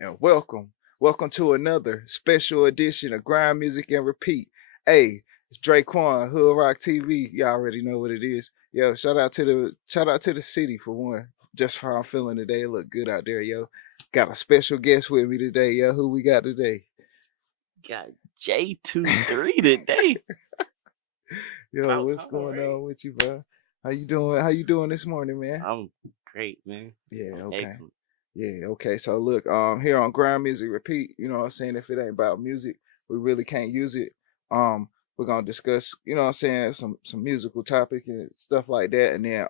And welcome to another special edition of Grind Music and Repeat. Hey, it's Draquan, HoodRockTV. You already know what it is. Yo, shout out to the city for one. Just for how I'm feeling today. It look good out there, yo. Got a special guest with me today, yo. Who we got today? Got JaeTwo3 today. Yo, what's going on with you, bro? How you doing? How you doing this morning, man? I'm great, man. Yeah, okay. Excellent. Yeah, okay. So look, here on Grind Music Repeat, you know what I'm saying? If it ain't about music, we really can't use it. We're gonna discuss, you know what I'm saying, some musical topic and stuff like that, and then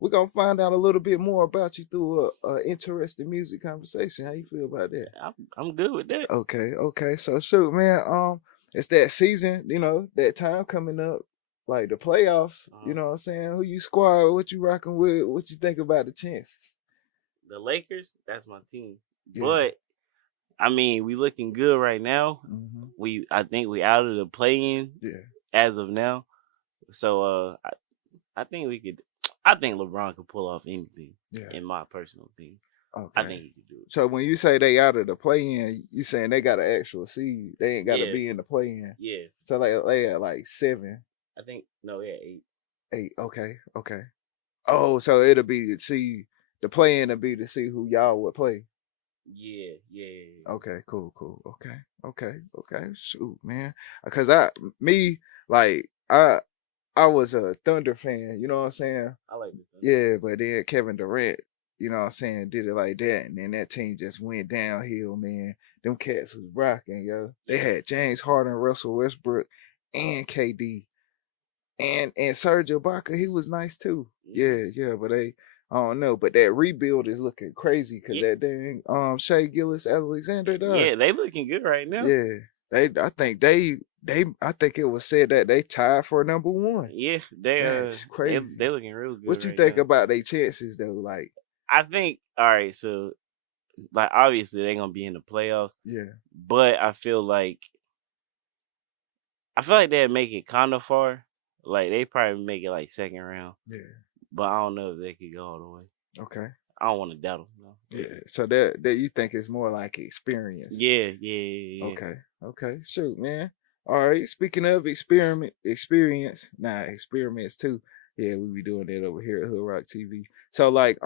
we're gonna find out a little bit more about you through a interesting music conversation. How you feel about that? I'm good with that. Okay. So shoot, man, it's that season, you know, that time coming up, like the playoffs, you know what I'm saying? Who you squad, what you rocking with, what you think about the chances? The Lakers, that's my team. Yeah. But I mean, we looking good right now. Mm-hmm. I think we out of the play-in as of now. So I think LeBron could pull off anything. In my personal opinion. Okay. I think he could do it. So when you say they out of the play-in, you saying they got an actual seed. They ain't got to be in the play-in. Yeah. So they at like 7. I think no, 8. 8. Okay. Oh, so it'll be to see the play-in to be to see who y'all would play. Yeah. Okay, cool. Okay. Shoot, man. Because I was a Thunder fan, you know what I'm saying? I like the Thunder. Yeah, but then Kevin Durant, you know what I'm saying, did it like that, and then that team just went downhill, man. Them cats was rocking, yo. They had James Harden, Russell Westbrook, and KD, and Serge Ibaka. He was nice too. Yeah, but I don't know, but that rebuild is looking crazy because that dang Shea Gilgeous-Alexander dog. Yeah, they looking good right now. Yeah, I think it was said that they tied for number 1. Yeah, they crazy. They looking real good. What you think about their chances though? Like, I think all right. So, like, obviously they're gonna be in the playoffs. Yeah, but I feel like they'd make it kind of far. Like they probably make it like second round. Yeah. But I don't know if they could go all the way. Okay. I don't want to doubt them. No. Yeah. So that you think it's more like experience. Yeah. Okay. Shoot, man. All right. Speaking of experiment, experiments too. Yeah, we be doing that over here at HoodRockTV. So like,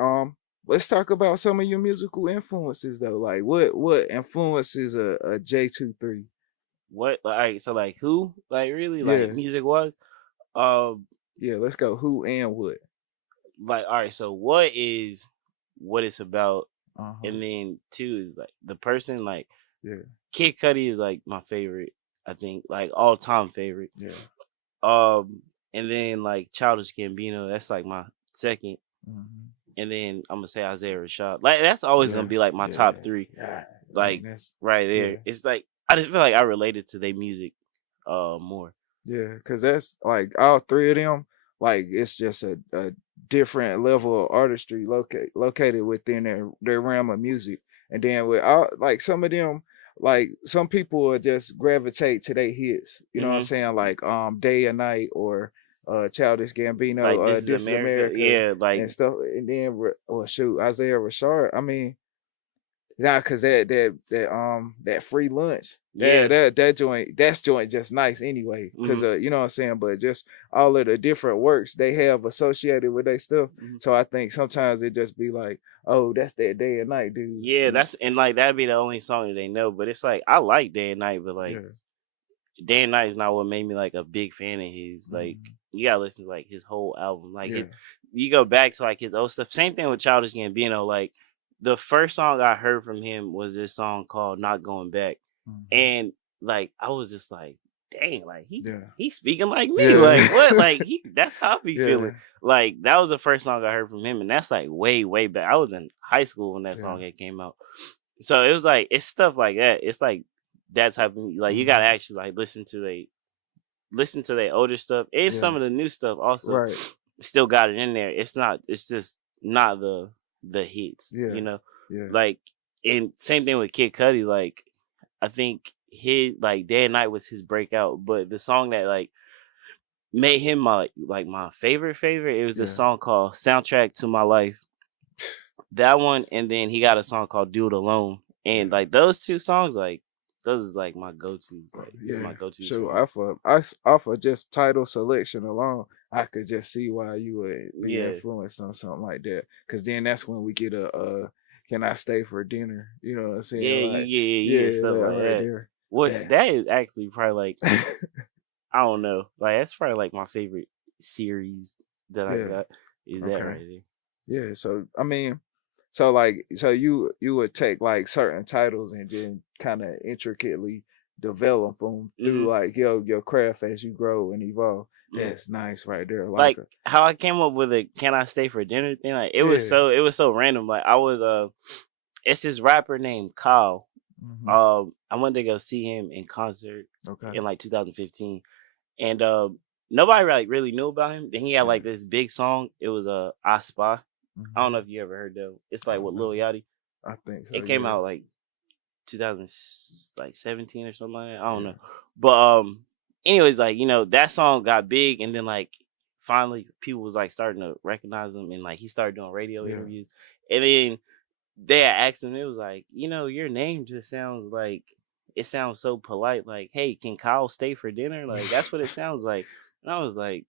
let's talk about some of your musical influences though. Like, what influences a JaeTwo3? What? Like, so like who? Like really? Like music was? Yeah. Let's go. Who and what? Like, all right, so what it's about, and then 2 is like the person. Like, Kid Cudi is like my favorite, I think, like all time favorite. And then like Childish Gambino, that's like my second, and then I'm gonna say Isaiah Rashad. Like that's always gonna be like my top 3. Like right there, it's like I just feel like I related to their music more. Yeah, because that's like all 3 of them. Like it's just a different level of artistry located within their realm of music. And then with all, like some of them, like some people will just gravitate to their hits. You know what I'm saying? Like Day and Night or Childish Gambino, like This is America, yeah, like and stuff. And then Isaiah Rashad. I mean, because that free lunch. That joint just nice anyway. Because you know what I'm saying, but just all of the different works they have associated with their stuff. So I think sometimes it just be like, oh, that's that Day and Night dude. Yeah, and like that'd be the only song that they know. But it's like I like Day and Night, but like Day and Night is not what made me like a big fan of his. Like you gotta listen to like his whole album. Like you go back to like his old stuff. Same thing with Childish Gambino. Like the first song I heard from him was this song called Not Going Back. And like I was just like, dang, like he's speaking like me. Like what? Like that's how I be feeling. Like that was the first song I heard from him, and that's like way back. I was in high school when that song came out. So it was like it's stuff like that. It's like that type of like you gotta actually like listen to their older stuff and some of the new stuff also. Still got it in there. It's just not the hits. You know? Like and same thing with Kid Cudi, like I think his like Day and Night was his breakout, but the song that like made him my favorite, it was a song called Soundtrack to My Life. That one, and then he got a song called "Do It Alone," and like those two songs, like those is like my go-to. Like this is my go-to. So song. off of just title selection alone, I could just see why you would be influenced on something like that. Cause then that's when we get a "Can I Stay for Dinner?" You know what I'm saying? Yeah, stuff like that. There. Which that is actually probably like I don't know, like that's probably like my favorite series that I got is that right there. Yeah, so I mean, so like, so you would take like certain titles and then kind of intricately develop them through like your craft as you grow and evolve. That's nice right there. Like how I came up with a "Can I Stay for Dinner" thing. Like it was so random. Like I was it's this rapper named Kyle. I went to go see him in concert in like 2015, and nobody like really knew about him. Then he had like this big song. It was "I Spy." I don't know if you ever heard that. It's like with Lil Yachty. I think so, it came out like 2017 or something like that. I don't know. But anyways, like, you know, that song got big, and then like finally people was like starting to recognize him, and like he started doing radio interviews. And then they had asked him, it was like, you know, your name just sounds like, it sounds so polite, like, hey, can Kyle stay for dinner? Like that's what it sounds like. And I was like,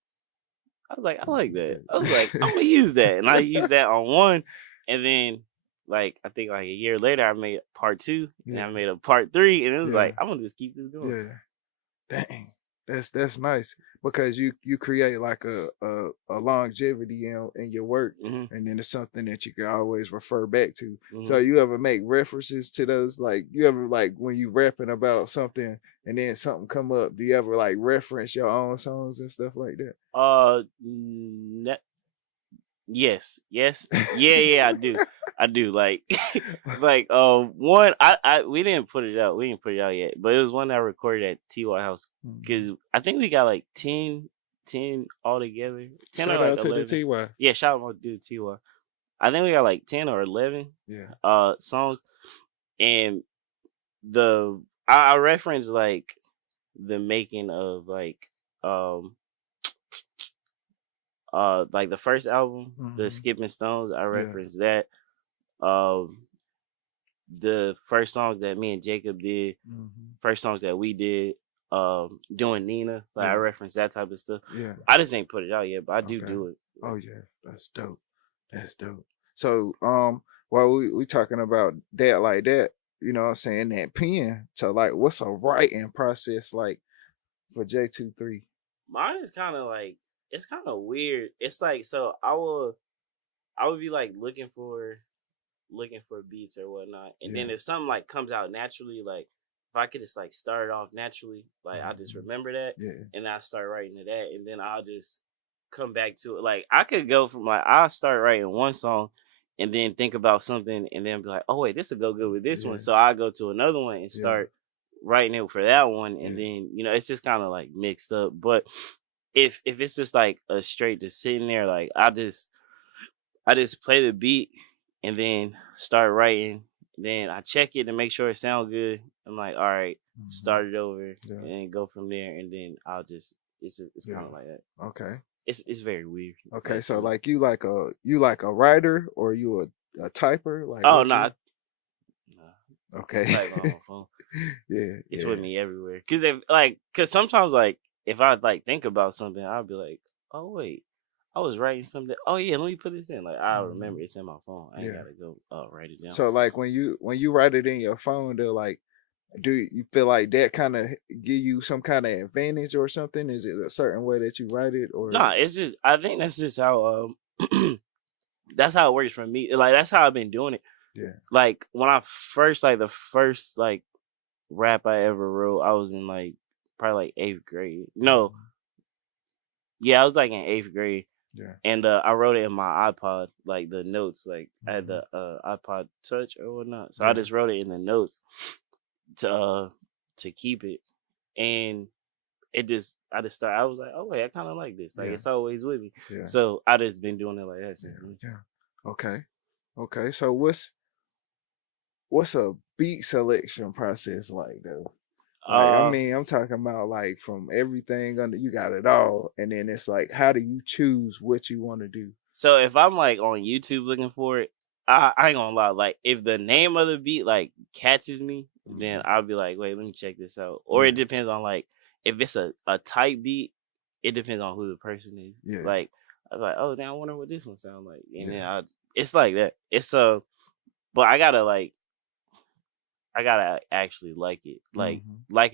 I like that. I was like, I'm gonna use that. And I used that on one, and then like I think like a year later I made part 2, and I made a part 3, and it was like, I'm gonna just keep this going. Dang. That's nice, because you create like a longevity in your work, and then it's something that you can always refer back to. So you ever make references to those? Like you ever, like when you rapping about something and then something come up, do you ever like reference your own songs and stuff like that? Yes. Yeah, I do. Like like one we didn't put it out. We didn't put it out yet. But it was one that I recorded at TY house, because I think we got like 10 all together. 10 shout or like out 11. to the TY. Yeah, shout out to TY. I think we got like 10 or 11 songs. And I reference like the making of like like the first album, the Skipping Stones, I referenced that. The first songs that me and Jacob did, first songs that we did, doing Nina, like I referenced that type of stuff. I just ain't put it out yet, but I do it. Oh yeah, that's dope. That's dope. So while we talking about that like that, you know what I'm saying, that pen, so like what's a writing process like for JaeTwo3? Mine is kind of like, it's kind of weird. It's like, so I would be like looking for beats or whatnot, and then if something like comes out naturally, like if I could just like start it off naturally, like I just remember that, and I start writing to that, and then I'll just come back to it. Like I could go from like, I'll start writing one song and then think about something and then be like, oh wait, this will go good with this one, so I go to another one and start writing it for that one, and then, you know, it's just kind of like mixed up. But if it's just like a straight just sitting there, like I just play the beat and then start writing. Then I check it to make sure it sounds good. I'm like, all right, start it over and go from there. And then I'll just, it's kind of like that. Okay. It's very weird. Okay, so like you like a writer, or you a typer? Like, oh no. Okay. Type on my phone. It's with me everywhere. Cause sometimes like if I like think about something, I'll be like, oh wait, I was writing something. Oh yeah, let me put this in. Like I remember it's in my phone. I ain't gotta go write it down. So like when you write it in your phone, they're like, do you feel like that kind of give you some kind of advantage or something? Is it a certain way that you write it, or nah? It's just, I think that's just how that's how it works for me. Like that's how I've been doing it. Yeah. Like when I first, like the first like rap I ever wrote, I was in like probably like 8th grade. No. Yeah, I was like in 8th grade. Yeah. And I wrote it in my iPod, like the notes, like I had the iPod Touch or whatnot. So I just wrote it in the notes to keep it. And I just started, I was like, oh wait, I kind of like this. Like it's always with me. Yeah. So I just been doing it like that. Yeah. Okay. So what's a beat selection process like though? Like, I mean, I'm talking about like from everything under, you got it all, and then it's like, how do you choose what you want to do? So if I'm like on YouTube looking for it, I ain't gonna lie. Like, if the name of the beat like catches me, then I'll be like, wait, let me check this out. Or it depends on like if it's a type beat. It depends on who the person is. Yeah. Like, I'm like, oh, now I wonder what this one sounds like, and then it's like that. It's but I gotta actually like it, like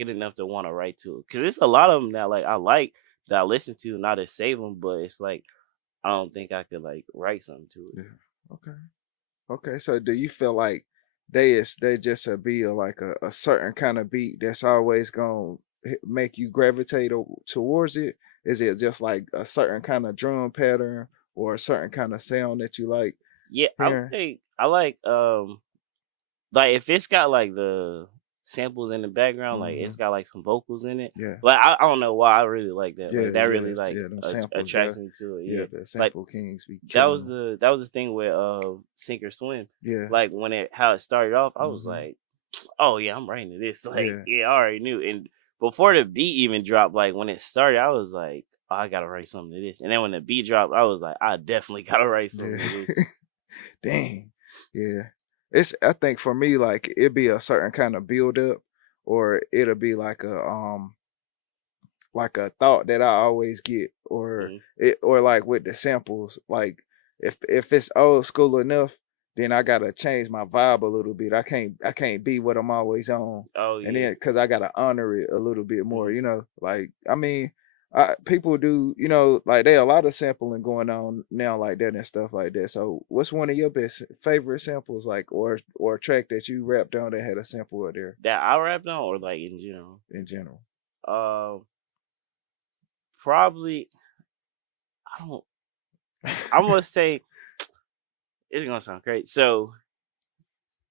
it enough to want to write to it. Cause it's a lot of them that like I like that I listen to, not to save them, but it's like I don't think I could like write something to it. Yeah. Okay. So do you feel like they just be like a certain kind of beat that's always gonna make you gravitate towards it? Is it just like a certain kind of drum pattern or a certain kind of sound that you like? Yeah, I like if it's got like the samples in the background, like it's got like some vocals in it. Yeah. Like I don't know why I really like that. Yeah, like that really like samples, attracts me to it. Yeah, the sample kings be that was the thing with Sink or Swim. Yeah. Like how it started off, I was like, oh yeah, I'm writing to this. Like I already knew. And before the beat even dropped, like when it started, I was like, oh, I gotta write something to this. And then when the beat dropped, I was like, I definitely gotta write something to this. Dang. Yeah. I think for me, like it'd be a certain kind of build up, or it'll be like a thought that I always get, or or like with the samples, like if it's old school enough, then I gotta change my vibe a little bit. I can't be what I'm always on. Oh yeah. And then because I gotta honor it a little bit more, you know. Like I mean, people do, you know, like there a lot of sampling going on now like that and stuff like that. So what's one of your best favorite samples, like or a track that you rapped on that had a sample out there? That I rapped on, or like in general? In general. Probably I'm gonna say it's gonna sound great. So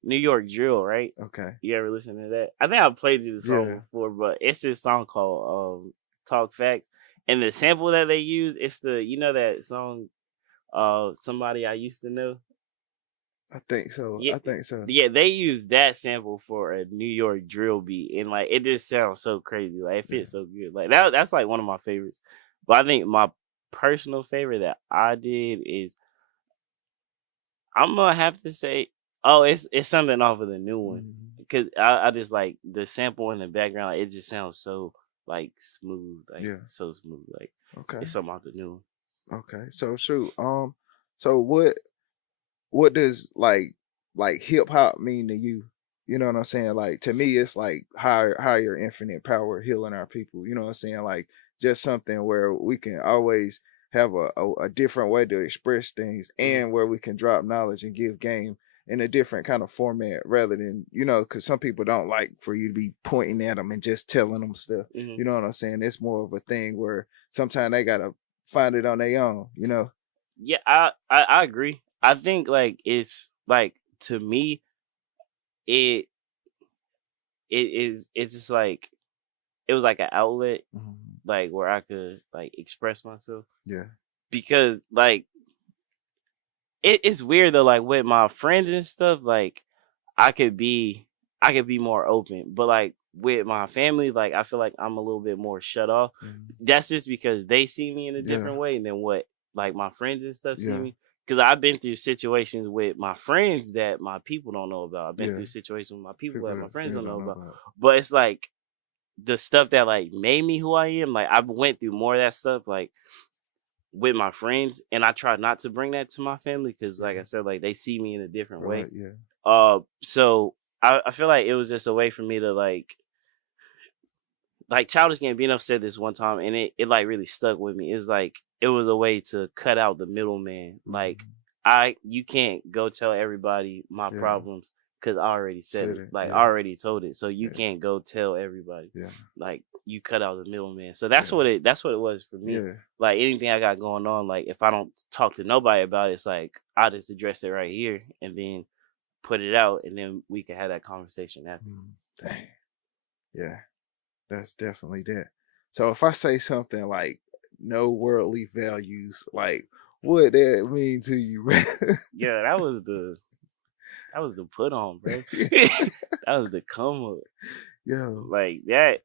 New York Drill, right? Okay. You ever listen to that? I think I've played you the song before, but it's this song called Talk Facts. And the sample that they use, it's that song Somebody I Used to Know. I think so. Yeah, Yeah, they use that sample for a New York drill beat, and like it just sounds so crazy. Like it fits so good. Like that's like one of my favorites. But I think my personal favorite that I did is I'm gonna have to say, it's something off of the new one, because I just like the sample in the background. Like, it just sounds so like smooth, like so smooth. Like it's something off the new one. Okay, so shoot, so what does like hip hop mean to you? You know what I'm saying? Like to me, it's like higher infinite power healing our people. You know what I'm saying? Like just something where we can always have a different way to express things, and where we can drop knowledge and give game in a different kind of format, rather than, you know, because some people don't like for you to be pointing at them and just telling them stuff. You know what I'm saying? It's more of a thing where sometimes they gotta find it on their own. You know? Yeah, I agree. I think like it's like, to me, it's just like it was like an outlet, like where I could like express myself. Yeah. Because like it's weird though, like with my friends and stuff, like I could be more open, but like with my family, like I feel like I'm a little bit more shut off. That's just because they see me in a different way than what like my friends and stuff see me. Because I've been through situations with my friends that my people don't know about. I've been through situations with my people that my friends don't know about. But it's like the stuff that like made me who I am. Like I went through more of that stuff like with my friends, and I try not to bring that to my family because, like I said, like they see me in a different way. So I feel like it was just a way for me to like Childish Gambino said this one time, and it like really stuck with me. It's like it was a way to cut out the middleman. Like you can't go tell everybody my problems because I already said it. Like I already told it, so you can't go tell everybody. Like you cut out the middleman. So that's what it was for me. Like anything I got going on, like if I don't talk to nobody about it, it's like I just address it right here and then put it out, and then we can have that conversation after. Dang. Yeah. That's definitely that. So if I say something like no worldly values, like what that mean to you, bro? Yeah, that was the put on, bro. That was the come up. Yo. Like that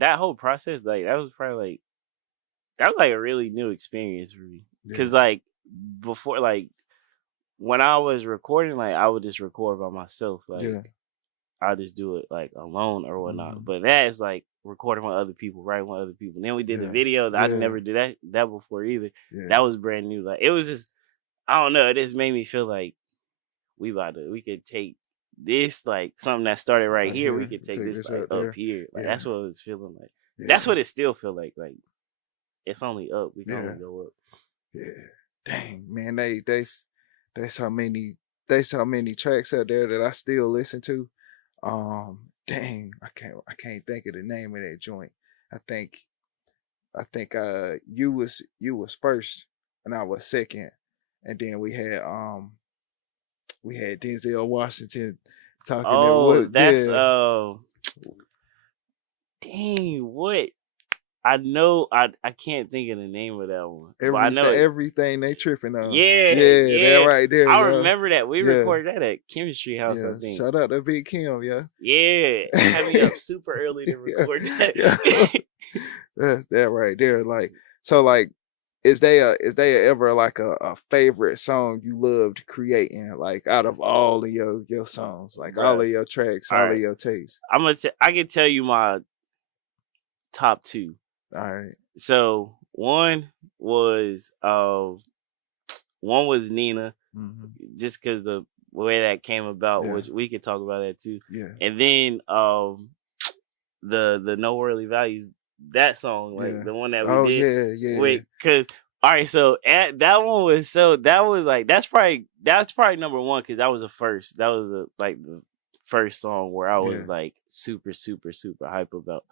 whole process, like that was probably like that was like a really new experience for me. Cause like before, like when I was recording, like I would just record by myself, like Yeah. I'll just do it like alone or whatnot. Mhm. But that is like recording with other people, writing with other people. And then we did the Yeah. video. I Yeah. never did that before either. Yeah. That was brand new. Like it was just, I don't know. It just made me feel like we could take this, like something that started right here. We could take this like up here. Like that's what it was feeling like. Yeah. That's what it still feel like. Like it's only up. We can only go up. Yeah. Dang, man. That's how many tracks out there that I still listen to. Dang, I can't think of the name of that joint. I think you was first and I was second. And then we had Denzel Washington talking. Oh, that's dang, what? I know I can't think of the name of that one. But I know everything they tripping on. Yeah, that right there. I remember that. We recorded that at Chemistry House, I think. Shout out to Big Kim, yeah. Yeah. Had me up super early to record that. That's that right there. Like, so like, is there ever like a favorite song you loved creating, like out of all of your songs, like all of your tracks, all of your takes? I can tell you my top two. All right. So one was Nina, just because the way that came about, which we could talk about that too. Yeah. And then the No Worldly Values, that song, like the one that we did. Wait, because all right, so that one was that's probably number one, because that was the first. That was the first song where I was like super super super hype about.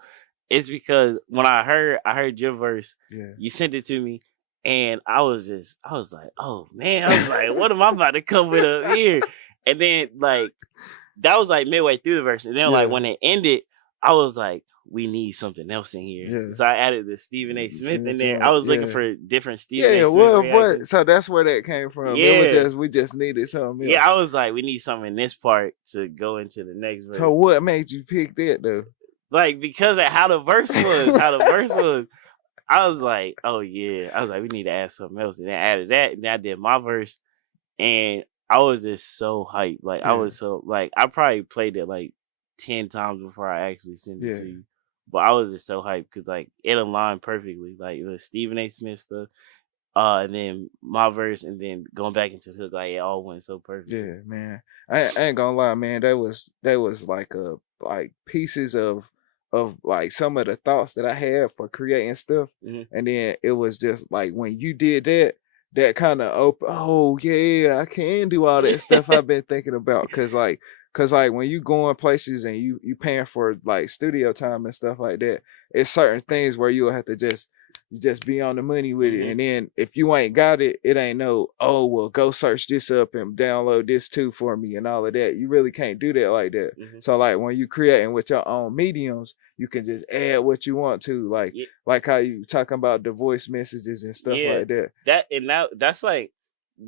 It's because when I heard your verse, you sent it to me, and I was like, oh man, I was like, what am I about to come with up here? And then like that was like midway through the verse, and then like when it ended, I was like, we need something else in here. So I added the Stephen A. Smith in there. I was looking for different Stephen A. Smith reactions. So that's where that came from. We just needed something else. Yeah, I was like, we need something in this part to go into the next verse. So what made you pick that though? Like, because of how the verse was, I was like, oh yeah. I was like, we need to add something else. And then I added that, and then I did my verse, and I was just so hyped. Like, I was so, like, I probably played it like 10 times before I actually sent it to you. But I was just so hyped because, like, it aligned perfectly. Like, the Stephen A. Smith stuff, and then my verse, and then going back into the hook, like, it all went so perfect. Yeah, man. I ain't gonna lie, man. That was like pieces of like some of the thoughts that I had for creating stuff. And then it was just like when you did that kind of open, oh yeah, I can do all that stuff I've been thinking about. Cause like when you going places and you paying for like studio time and stuff like that, it's certain things where you'll have to just be on the money with it. And then if you ain't got it, it ain't no, oh well, go search this up and download this too for me and all of that. You really can't do that like that. So like when you creating with your own mediums, you can just add what you want to, like how you talking about the voice messages and stuff like that. That's like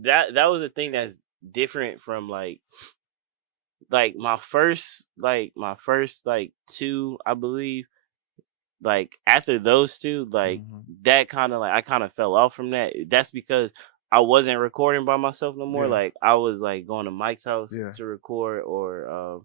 that was a thing that's different from like my first two, I believe. Like after those two, like that kind of like I kind of fell off from that. That's because I wasn't recording by myself no more. Like I was like going to Mike's house to record, or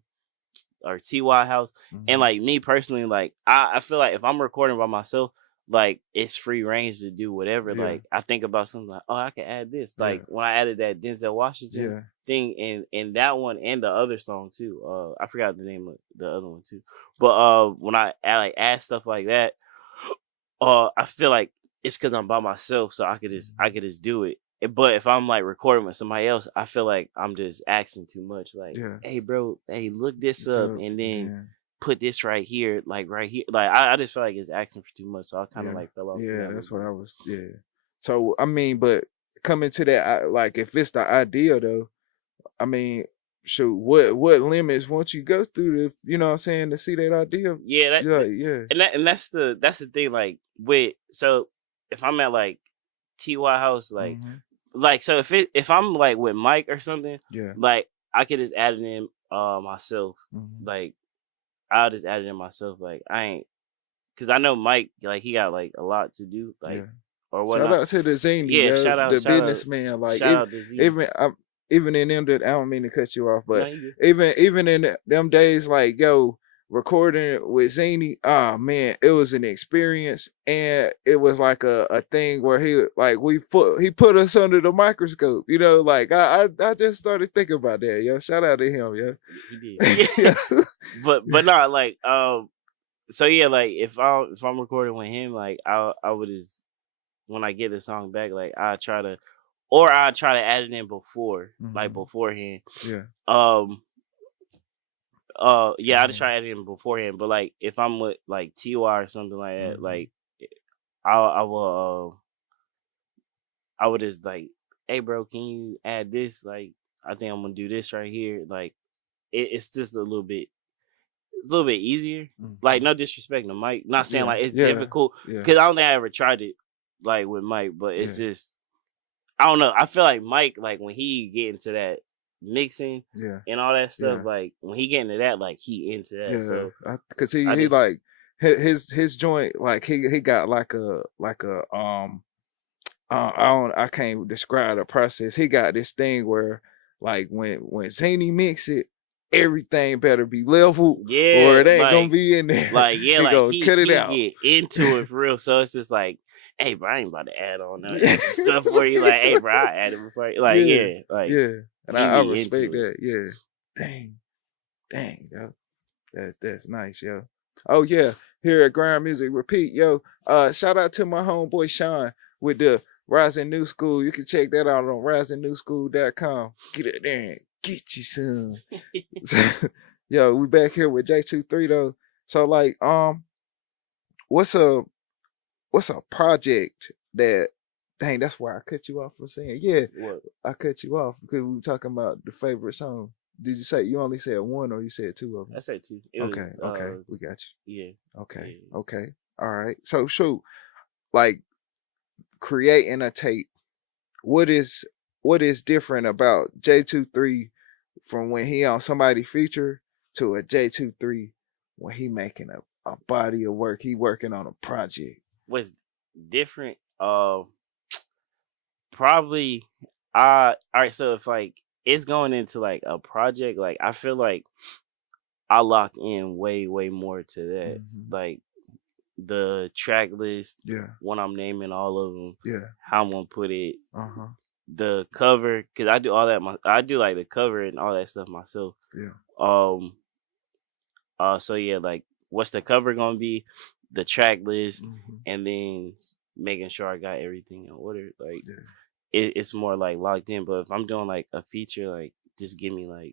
TY house. And like me personally, like I feel like if I'm recording by myself, like it's free range to do whatever. Like I think about something like, oh, I can add this. Like when I added that Denzel Washington thing in that one and the other song too. I forgot the name of the other one too. But when I add stuff like that, I feel like it's because I'm by myself, so I could just do it. But if I'm like recording with somebody else, I feel like I'm just asking too much. Like, hey bro, hey, look this up and then put this right here, like right here. Like I just feel like it's asking for too much, so I kind of like fell off. Yeah, that's what I was. Yeah. So I mean, but coming to that, like if it's the idea though, I mean, shoot, what limits once you go through the, you know what I'm saying, to see that idea? Yeah, and that's the thing. Like so if I'm at like TY house, like like so if I'm like with Mike or something, like I could just add it in myself. Like I'll just add it in myself. Like I ain't, because I know Mike, like he got like a lot to do, like or whatnot. Shout out to the Zany, shout out the businessman. Like even in them that I don't mean to cut you off, but No, even in them days, like yo, recording with Zany, man, it was an experience, and it was like a thing where he put us under the microscope, you know, like I just started thinking about that, yo. Shout out to him, yo. He did. Yeah. but not like so yeah, like if I'm recording with him, like I would just, when I get the song back, like I try to add it in before, like beforehand. Yeah. Yeah, I just try to add it in beforehand. But like if I'm with like TY or something like that, like I would just like, hey bro, can you add this? Like I think I'm gonna do this right here. Like it's just a little bit. It's a little bit easier. Like no disrespect to Mike, not saying like it's difficult, because I don't think I ever tried it like with Mike, but it's just, I don't know. I feel like Mike, like when he get into that mixing and all that stuff, like when he get into that, like he into that. Yeah, so because he like his joint, like he got like a I can't describe the process. He got this thing where like when Zany mix it, everything better be leveled, or it ain't gonna be in there. Like he gonna cut it out. Get into it for real. So it's just like, hey bro, I ain't about to add on no extra stuff for you. Like, hey bro, I add it before you. Like and I respect that. Yeah, dang, yo, that's nice, yo. Oh yeah, here at Grind.Music.Repeat, yo. Shout out to my homeboy Sean with the Rising New School. You can check that out on risingnewschool.com. Get it there and get you some. Yo, we back here with JaeTwo3 though. So like, what's a project that, dang, that's why I cut you off from saying, what? I cut you off because we were talking about the favorite song. Did you say, you only said one or you said two of them? I said two. Okay, we got you. Yeah. Okay. All right. So shoot, like creating a tape, what is different about JaeTwo3 from when he on somebody feature to a JaeTwo3 when he making a body of work, he working on a project? What's different? Probably all right, so if like it's going into like a project, like I feel like I lock in way more to that. Like the track list, when I'm naming all of them, how I'm gonna put it, the cover, because I do all that. I do like the cover and all that stuff myself. So yeah, like what's the cover gonna be, the track list, and then making sure I got everything in order. Like it's more like locked in. But if I'm doing like a feature, like just give me a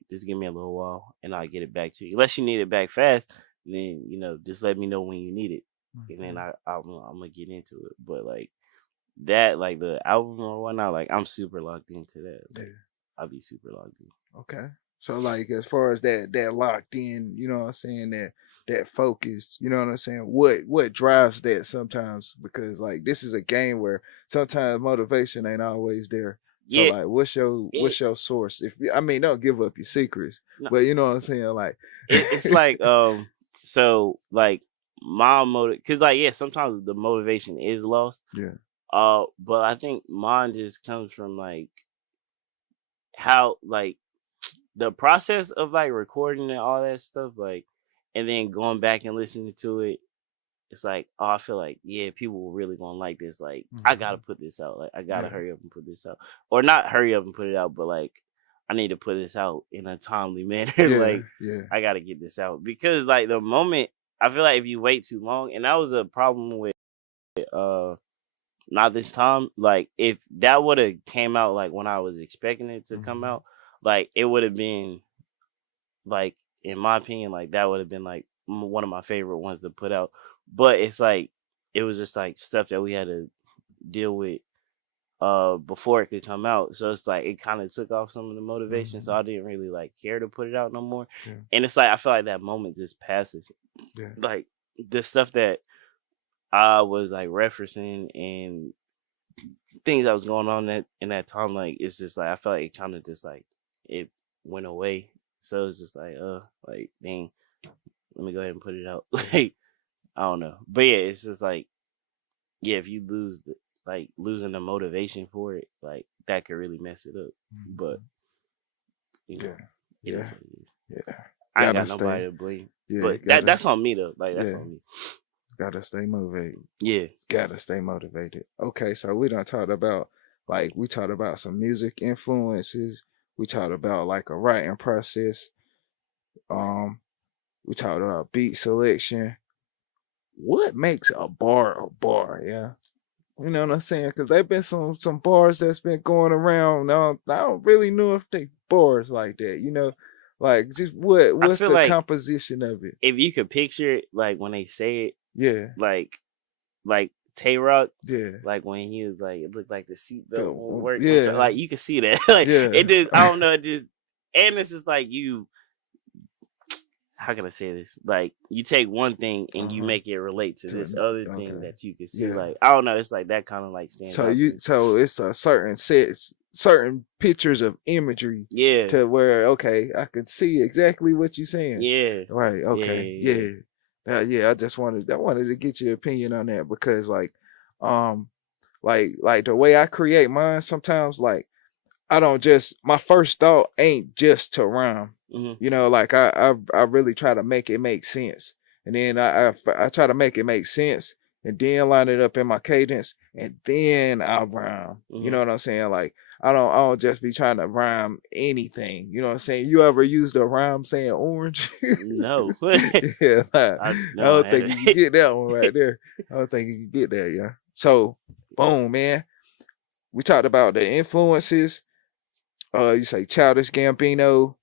little while and I'll get it back to you. Unless you need it back fast, then just let me know when you need it, and then I'm gonna get into it. But like that, like the album or whatnot, like I'm super locked into that. Like, I'll be super locked in. Okay. So like as far as that locked in, you know what I'm saying, that focus, you know what I'm saying? What drives that sometimes? Because like this is a game where sometimes motivation ain't always there. So like what's your source? If I mean, don't give up your secrets. No. But you know what I'm saying? Like it's like so like my motive, because like sometimes the motivation is lost. But I think mine just comes from like how like the process of like recording and all that stuff, like, and then going back and listening to it, it's like, oh, I feel like people really gonna like this. Like I gotta put this out. Like I gotta hurry up and put this out, or not hurry up and put it out, but like I need to put this out in a timely manner. Like I gotta get this out, because like the moment, I feel like if you wait too long, and that was a problem with Not This Time. Like if that would have came out like when I was expecting it to come out, like it would have been, like in my opinion, like that would have been like one of my favorite ones to put out. But it's like it was just like stuff that we had to deal with before it could come out. So it's like it kind of took off some of the motivation. So I didn't really like care to put it out no more. And it's like I feel like that moment just passes. Like the stuff that I was like referencing and things that was going on in that time, like it's just like I felt like it kind of just like it went away. So it's just like dang, let me go ahead and put it out. Like I don't know, but it's just like if you losing the motivation for it, like that could really mess it up. But you know, it is what it is. Yeah. I ain't got nobody to blame. Yeah, but that's on me though. Like that's on me. Gotta stay motivated. Yeah. Gotta stay motivated. Okay, so we done talked about we talked about some music influences. We talked about like a writing process. We talked about beat selection. What makes a bar? Yeah. You know what I'm saying? Because there've been some bars that's been going around. Now I don't really know if they bars like that. You know, like just what's the composition of it? If you could picture it, like when they say it, yeah, like Tay-Rock, yeah, like when he was like, it looked like the seatbelt won't work. Yeah, like you can see that. Like it just, I don't know, it just, and it's just like you. How can I say this? Like you take one thing and you make it relate to this other thing that you can see. Like I don't know, it's like that kind of like stands. So it's a certain pictures of imagery. Yeah. To where I could see exactly what you're saying. Yeah. Right. Okay. Yeah. I just wanted to get your opinion on that because like the way I create mine sometimes like I don't just my first thought ain't just to rhyme. Mm-hmm. You know, like I really try to make it make sense, and then I try to make it make sense, and then line it up in my cadence, and then I'll rhyme. Mm-hmm. You know what I'm saying? Like I don't just be trying to rhyme anything. You know what I'm saying? You ever used a rhyme saying orange? No. Yeah, I don't think you can get that one right there. I don't think you can get that. Yeah. So, boom, man. We talked about the influences. You say Childish Gambino.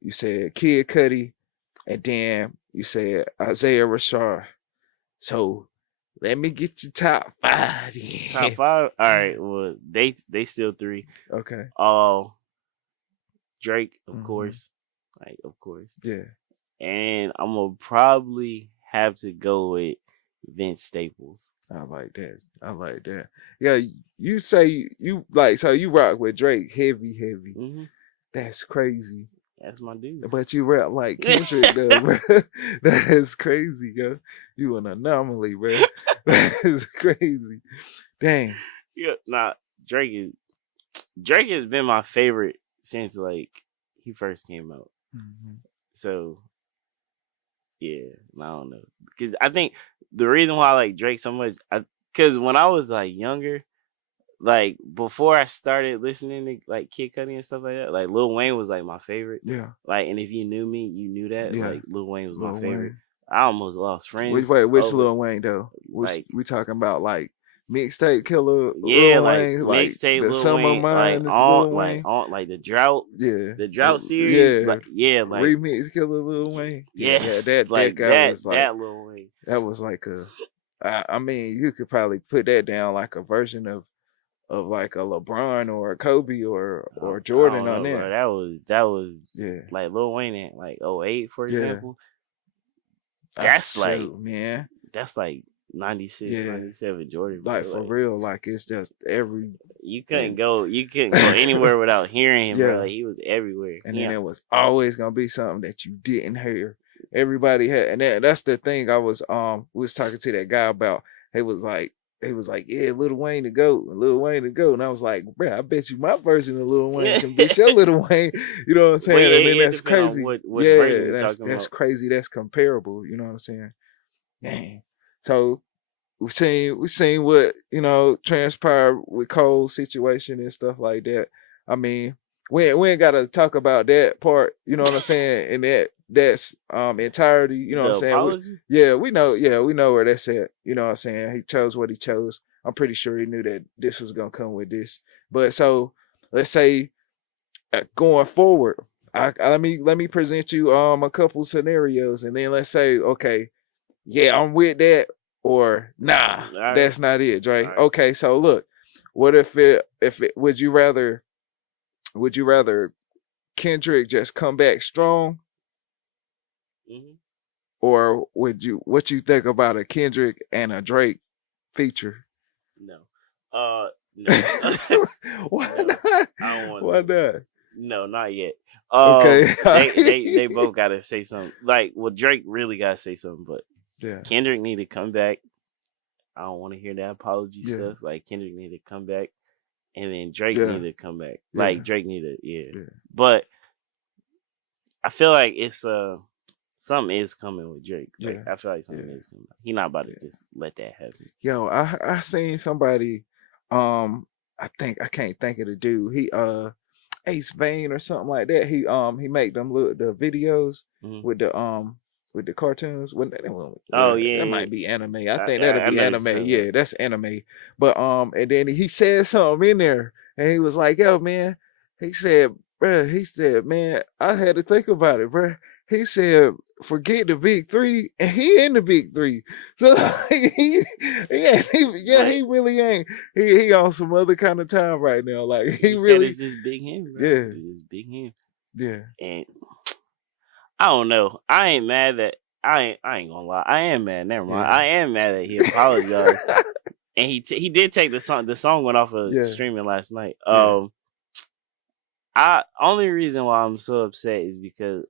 You said Kid Cudi, and then you said Isaiah Rashad. So let me get your top 5. Top 5? All right. Well, they still 3. Okay. Drake, of course. Like, of course. Yeah. And I'm gonna probably have to go with Vince Staples. I like that. Yeah, you say you like so you rock with Drake heavy. Mm-hmm. That's crazy. That's my dude. But you rap like Kendrick though, bro. That's crazy, yo. You an anomaly, bro. That's crazy. Dang. Yeah, nah, Drake has been my favorite since like he first came out. Mm-hmm. So yeah, I don't know. Cause I think the reason why I like Drake so much, cause when I was like younger, like before I started listening to like Kid Cudi and stuff like that, like Lil Wayne was like my favorite. Yeah. Like, and if you knew me, you knew that. Yeah. Like Lil Wayne was my favorite. Wayne. I almost lost friends. Which Lil Wayne though? Like we talking about like mixtape killer? Yeah, Lil like Wayne, mixtape the Lil Summer Wayne, Mine, like all, Wayne. like the drought. Yeah. The drought series. Yeah. Like remix killer Lil Wayne. Yes. Yeah, that guy was like that Lil Wayne. That was like I mean, you could probably put that down like a version of like a LeBron or a Kobe or Jordan on there. That was like Lil Wayne in like 08, for example. That's like man. That's like 96, 97 Jordan. Like for real, like it's just every you couldn't go anywhere without hearing him, bro. Like he was everywhere. And then it was always gonna be something that you didn't hear. Everybody had, and that's the thing. I was we was talking to that guy about. He was like, yeah, Lil Wayne to go, and I was like, bro, I bet you my version of Lil Wayne can beat your Lil Wayne. You know what I'm saying? And then that's crazy. That's crazy. That's comparable. You know what I'm saying? Dang. So we've seen what transpired with Cole's situation and stuff like that. I mean, we ain't got to talk about that part. You know what I'm saying? And that's entirety. You know what I'm saying? We know where that's at. You know what I'm saying? He chose what he chose. I'm pretty sure he knew that this was gonna come with this. But so let's say going forward, let me present you a couple scenarios, and then let's say, okay, yeah, I'm with that, or nah, that's not it, Dre. Right. Okay, so look, what if it would you rather Kendrick just come back strong? Mm-hmm. Or what you think about a Kendrick and a Drake feature? No. No. Why not? I don't want Why not? No, not yet. Okay. they both gotta say something. Like, well, Drake really gotta say something, but Kendrick need to come back. I don't want to hear that apology stuff. Like, Kendrick need to come back, and then Drake need to come back. Like, Drake need to, But I feel like it's something is coming with Drake. Like, I feel like something is coming. He not about to just let that happen. Yo, I seen somebody, I can't think of the dude. He Ace Vane or something like that. He make them look the videos with the cartoons. That might be anime. I think that'll be anime. Yeah, that's anime. But and then he said something in there, and he was like, "Yo, man," he said, "Man, I had to think about it, bruh." He said, "Forget the big three," and he in the big three. So he really ain't. He on some other kind of time right now. Like he really said it's just big him. Bro. Yeah, it's big him. Yeah, and I don't know. I ain't mad that I ain't gonna lie. I am mad. Never mind. I am mad that he apologized, and he did take the song. The song went off of streaming last night. Only reason why I'm so upset is because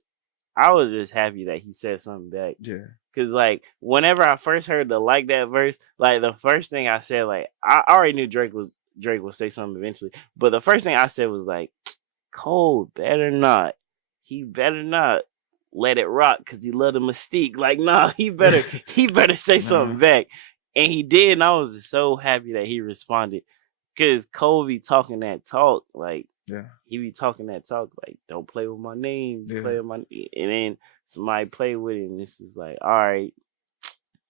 I was just happy that he said something back. Yeah. Cause like whenever I first heard the Like That verse, like the first thing I said, like I already knew Drake would say something eventually. But the first thing I said was like, Cole better not. He better not let it rock because he loved the mystique. Like, nah, he better say something back. And he did, and I was just so happy that he responded. Cause Cole be talking that talk, like he be talking that talk, like don't play with my name, play with my, and then somebody play with it, and this is like, all right,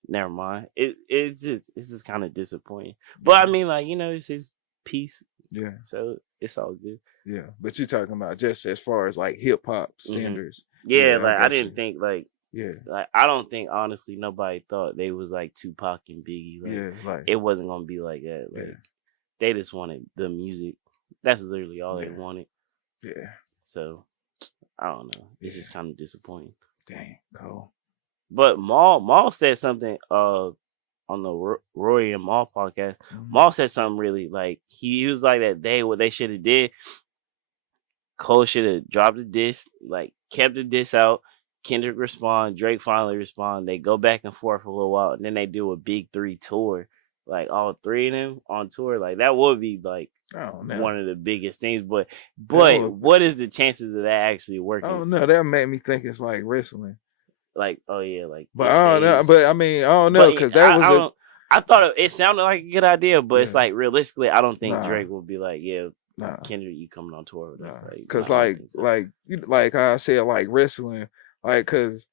never mind. It's just kind of disappointing. But I mean, like, you know, it's his piece. Yeah. So it's all good. Yeah, but you're talking about just as far as like hip hop standards. Yeah, like I didn't think like. Yeah, like I don't think honestly nobody thought they was like Tupac and Biggie. Like, it wasn't gonna be like that. Like they just wanted the music. That's literally all they wanted. Yeah. So I don't know. It's just kind of disappointing. Dang, cool. But Maul said something on the Roy and Maul podcast. Maul said something really like he was like that day what they should have did. Cole should have dropped the disc, like kept the disc out. Kendrick respond, Drake finally respond. They go back and forth for a little while, and then they do a big 3 tour, like all 3 of them on tour. Like that would be like one of the biggest things. But what is the chances of that actually working? Oh no, that made me think it's like wrestling. Like like. But I don't know. But I mean, I don't know because that was. I thought it sounded like a good idea, but it's like realistically, I don't think Drake will be like, Kendrick, you coming on tour with us? Because like I said, like wrestling. Like, cause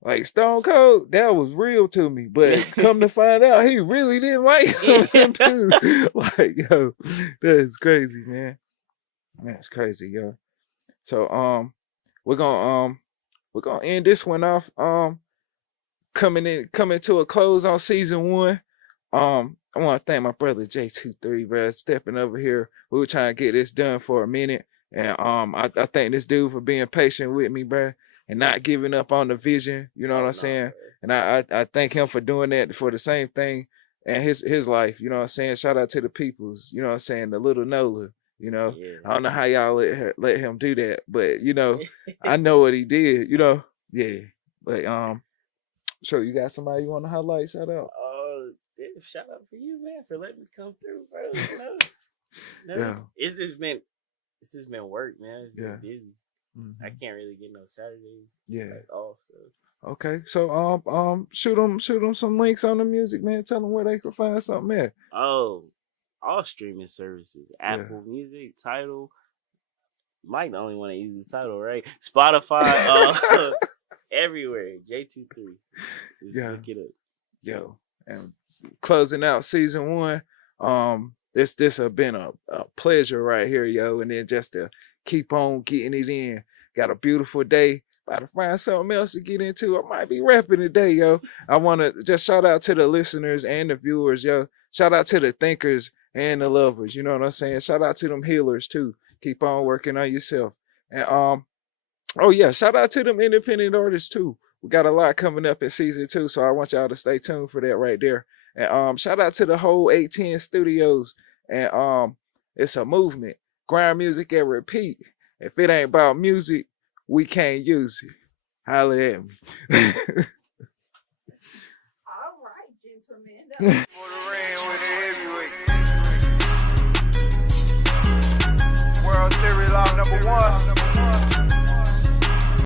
like Stone Cold, that was real to me, but come to find out, he really didn't like him too. Like, yo, that's crazy, man. That's crazy, yo. So, we're gonna end this one off. Coming to a close on season 1. I want to thank my brother JaeTwo3, bro, stepping over here. We were trying to get this done for a minute, and I thank this dude for being patient with me, bro. And not giving up on the vision, you know what I'm saying? And I thank him for doing that for the same thing and his life, you know what I'm saying? Shout out to the peoples, you know what I'm saying? The little Nola, you know? Yeah. I don't know how y'all let him do that, but, you know, I know what he did, you know? Yeah. But, so you got somebody you want to highlight, shout out? Shout out for you, man, for letting me come through, bro. Yeah. It's just been work, man. It's been busy. I can't really get no Saturdays off. So okay, so shoot them some links on the music, man. Tell them where they can find something at. Oh, all streaming services: Apple Music, Tidal. Mike the only one that uses Tidal, right? Spotify, everywhere. JaeTwo3. Look it up. Yo, and closing out season 1. This has been a pleasure right here, yo, and then just to keep on getting it in. Got a beautiful day. About to find something else to get into. I might be rapping today, yo. I want to just shout out to the listeners and the viewers, yo. Shout out to the thinkers and the lovers. You know what I'm saying? Shout out to them healers too. Keep on working on yourself. And shout out to them independent artists too. We got a lot coming up in season 2, so I want y'all to stay tuned for that right there. And shout out to the whole 810 studios. And it's a movement. Grind.Music.Repeat. If it ain't about music, we can't use it. Holla at me. All right, gentlemen. For the rain with the heavyweight. World Series law number 1.